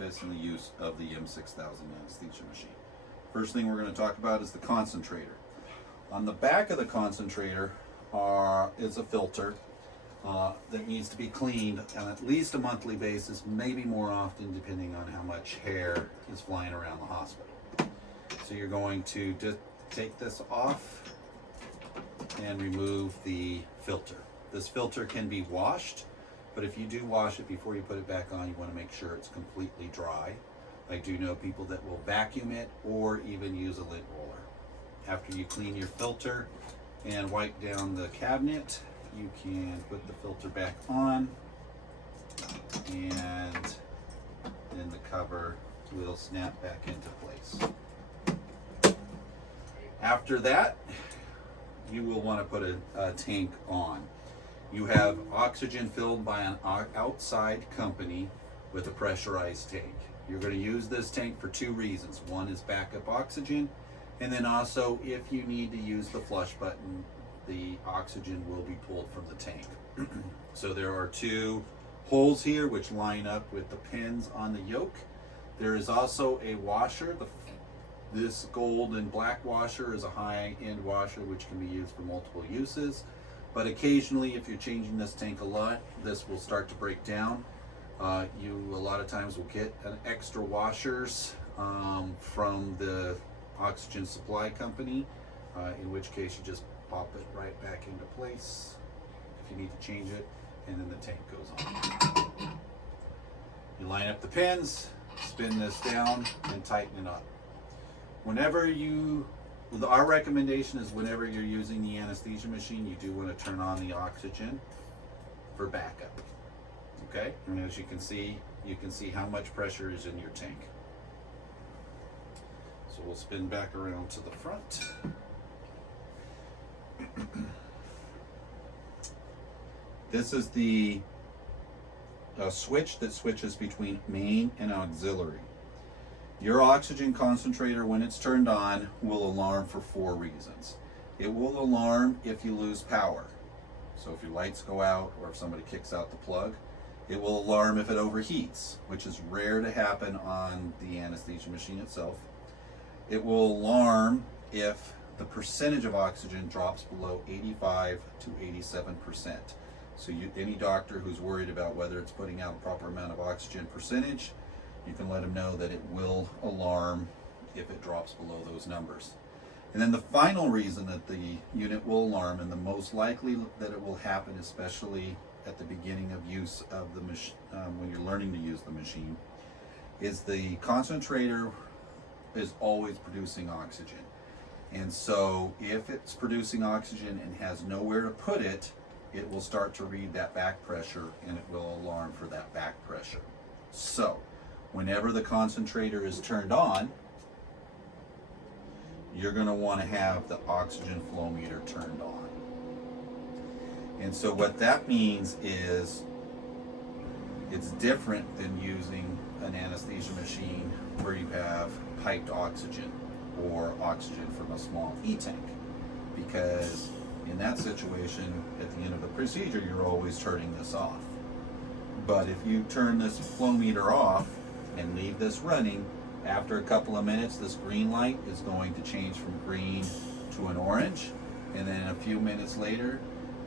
benefits and the use of the M6000 anesthesia machine. First thing we're going to talk about is the concentrator. On the back of the concentrator is a filter that needs to be cleaned on at least a monthly basis, maybe more often depending on how much hair is flying around the hospital. So you're going to just take this off and remove the filter. This filter can be washed, but if you do wash it before you put it back on, you want to make sure it's completely dry. I do know people that will vacuum it or even use a lint roller. After you clean your filter and wipe down the cabinet, you can put the filter back on, and then the cover will snap back into place. After that, you will want to put a tank on. You have oxygen filled by an outside company with a pressurized tank. You're going to use this tank for two reasons. One is backup oxygen, and then also if you need to use the flush button, the oxygen will be pulled from the tank. So there are two holes here which line up with the pins on the yoke. There is also a washer. This gold and black washer is a high-end washer which can be used for multiple uses. But occasionally, if you're changing this tank a lot, this will start to break down. You a lot of times will get an extra washers from the oxygen supply company, in which case you just pop it right back into place if you need to change it, and then the tank goes on. You line up the pins, spin this down, and tighten it up. Our recommendation is whenever you're using the anesthesia machine, you do want to turn on the oxygen for backup. Okay, and as you can see how much pressure is in your tank. So we'll spin back around to the front. This is the switch that switches between main and auxiliary. Your oxygen concentrator, when it's turned on, will alarm for 4 reasons. It will alarm if you lose power. So if your lights go out or if somebody kicks out the plug. It will alarm if it overheats, which is rare to happen on the anesthesia machine itself. It will alarm if the percentage of oxygen drops below 85 to 87%. So any doctor who's worried about whether it's putting out a proper amount of oxygen percentage, you can let them know that it will alarm if it drops below those numbers. And then the final reason that the unit will alarm, and the most likely that it will happen, especially at the beginning of use of the machine, when you're learning to use the machine, is the concentrator is always producing oxygen. And so if it's producing oxygen and has nowhere to put it, it will start to read that back pressure and it will alarm for that back pressure. So whenever the concentrator is turned on, you're going to want to have the oxygen flow meter turned on. And so what that means is it's different than using an anesthesia machine where you have piped oxygen or oxygen from a small E-tank, because in that situation, at the end of the procedure, you're always turning this off. But if you turn this flow meter off and leave this running, after a couple of minutes, this green light is going to change from green to an orange, and then a few minutes later,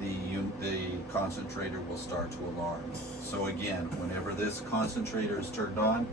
the concentrator will start to alarm. So again, whenever this concentrator is turned on,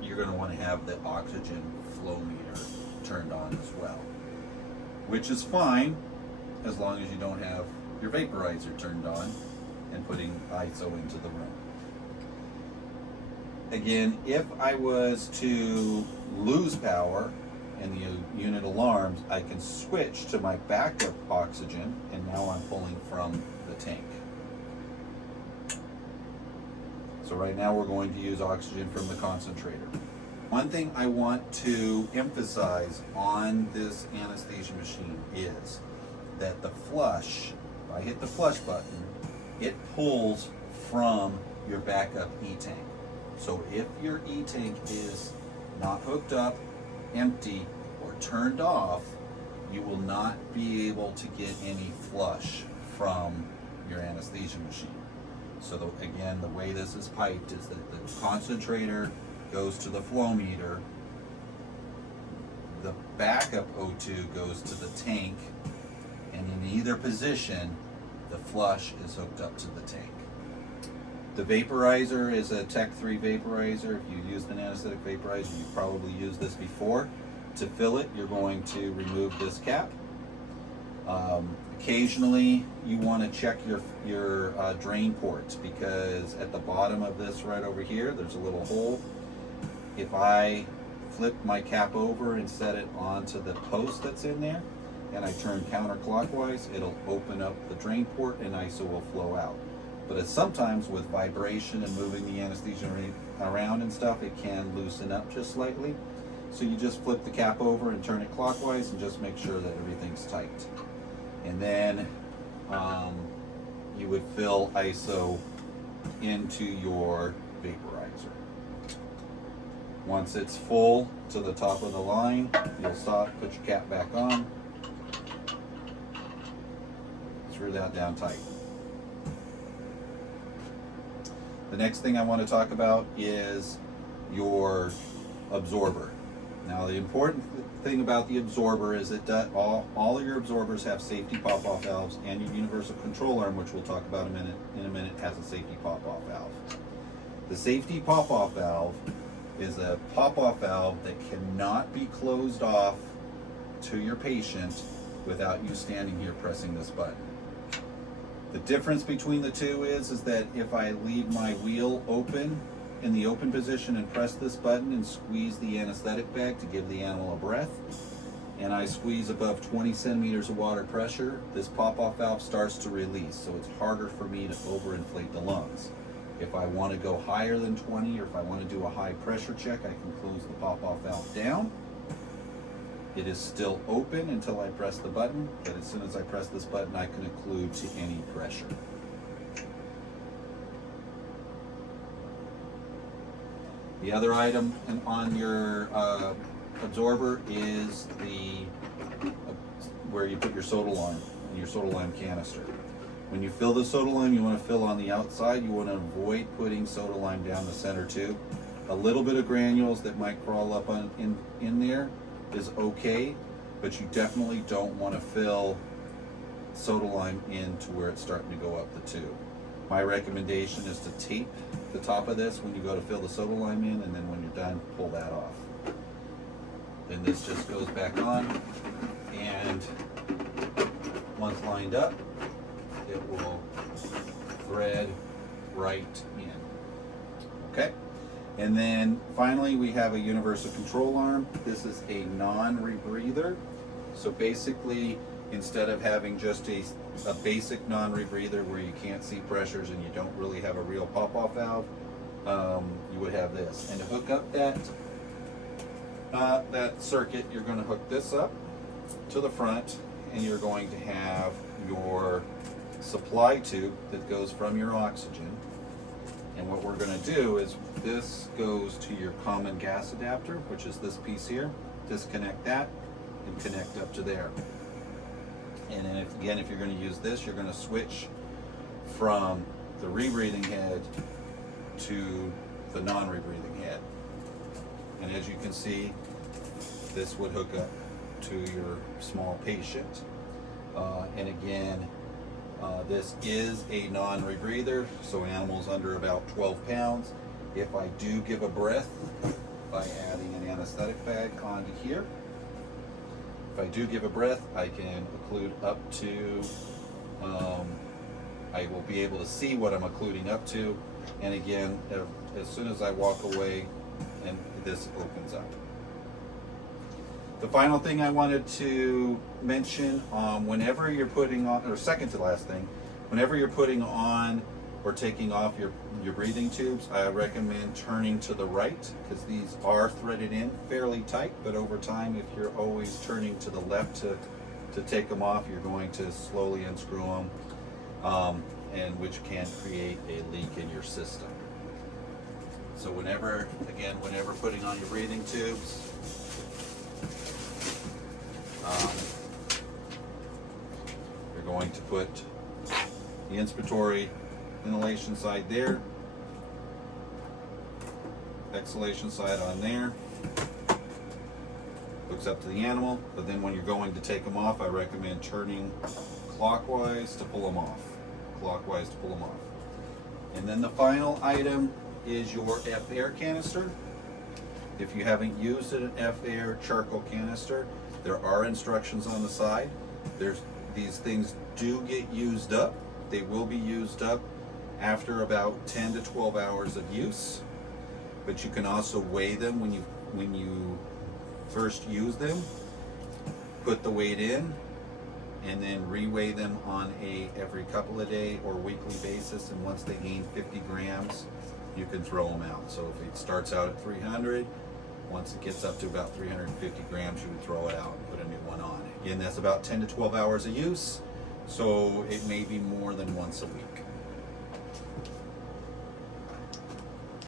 you're going to want to have the oxygen flow meter turned on as well, which is fine as long as you don't have your vaporizer turned on and putting ISO into the room. Again, if I was to lose power and the unit alarms, I can switch to my backup oxygen, and now I'm pulling from the tank. So right now we're going to use oxygen from the concentrator. One thing I want to emphasize on this anesthesia machine is that the flush, if I hit the flush button, it pulls from your backup E-tank. So if your E-tank is not hooked up, empty, or turned off, you will not be able to get any flush from your anesthesia machine. So again, the way this is piped is that the concentrator goes to the flow meter. The backup O2 goes to the tank, and in either position, the flush is hooked up to the tank. The vaporizer is a Tech 3 vaporizer. If you used an anesthetic vaporizer, you've probably used this before. To fill it, you're going to remove this cap. Occasionally, you want to check your drain ports, because at the bottom of this right over here, there's a little hole. If I flip my cap over and set it onto the post that's in there, and I turn counterclockwise, it'll open up the drain port and ISO will flow out. But it's sometimes with vibration and moving the anesthesia around and stuff, it can loosen up just slightly. So you just flip the cap over and turn it clockwise and just make sure that everything's tight. And then you would fill ISO into your vaporizer. Once it's full to the top of the line, you'll stop, put your cap back on, screw that down tight. The next thing I want to talk about is your absorber. Now, the important thing about the absorber is that all of your absorbers have safety pop-off valves, and your universal control arm, which we'll talk about in a minute, has a safety pop-off valve. The safety pop-off valve is a pop-off valve that cannot be closed off to your patient without you standing here pressing this button. The difference between the two is that if I leave my wheel open in the open position and press this button and squeeze the anesthetic bag to give the animal a breath, and I squeeze above 20 centimeters of water pressure, this pop-off valve starts to release, so it's harder for me to overinflate the lungs. If I want to go higher than 20, or if I want to do a high pressure check, I can close the pop-off valve down. It is still open until I press the button, but as soon as I press this button, I can occlude to any pressure. The other item on your absorber is where you put your soda lime and your soda lime canister. When you fill the soda lime, you want to fill on the outside. You want to avoid putting soda lime down the center tube. A little bit of granules that might crawl up in there is okay, but you definitely don't want to fill soda lime into where it's starting to go up the tube. My recommendation is to tape the top of this when you go to fill the soda lime in, and then when you're done, pull that off. Then this just goes back on, and once lined up, it will thread right in. Okay? And then finally, we have a universal control arm. This is a non-rebreather. So basically, instead of having just a basic non-rebreather where you can't see pressures and you don't really have a real pop-off valve, you would have this. And to hook up that circuit, you're going to hook this up to the front, and you're going to have your supply tube that goes from your oxygen. And what we're going to do is this goes to your common gas adapter, which is this piece here. Disconnect that and connect up to there. And then if you're going to use this, you're going to switch from the rebreathing head to the non-rebreathing head. And as you can see, this would hook up to your small patient. And again, this is a non-rebreather, so animals under about 12 pounds. If I do give a breath by adding an anesthetic bag onto here, if I do give a breath, I can occlude up to, I will be able to see what I'm occluding up to. And again, as soon as I walk away, and this opens up. The final thing I wanted to mention, whenever you're putting on, or second to last thing, whenever you're putting on or taking off your breathing tubes, I recommend turning to the right, because these are threaded in fairly tight, but over time, if you're always turning to the left to take them off, you're going to slowly unscrew them, and which can create a leak in your system. So whenever putting on your breathing tubes, you're going to put the inspiratory inhalation side there, exhalation side on there. Hooks up to the animal, but then when you're going to take them off, I recommend turning clockwise to pull them off. Clockwise to pull them off. And then the final item is your F-Air canister. If you haven't used an F-Air charcoal canister, there are instructions on the side. These things do get used up. They will be used up after about 10 to 12 hours of use. But you can also weigh them when you first use them. Put the weight in, and then reweigh them on a every couple of day or weekly basis. And once they gain 50 grams, you can throw them out. So if it starts out at 300, once it gets up to about 350 grams, you would throw it out and put a new one on. Again, that's about 10 to 12 hours of use, so it may be more than once a week.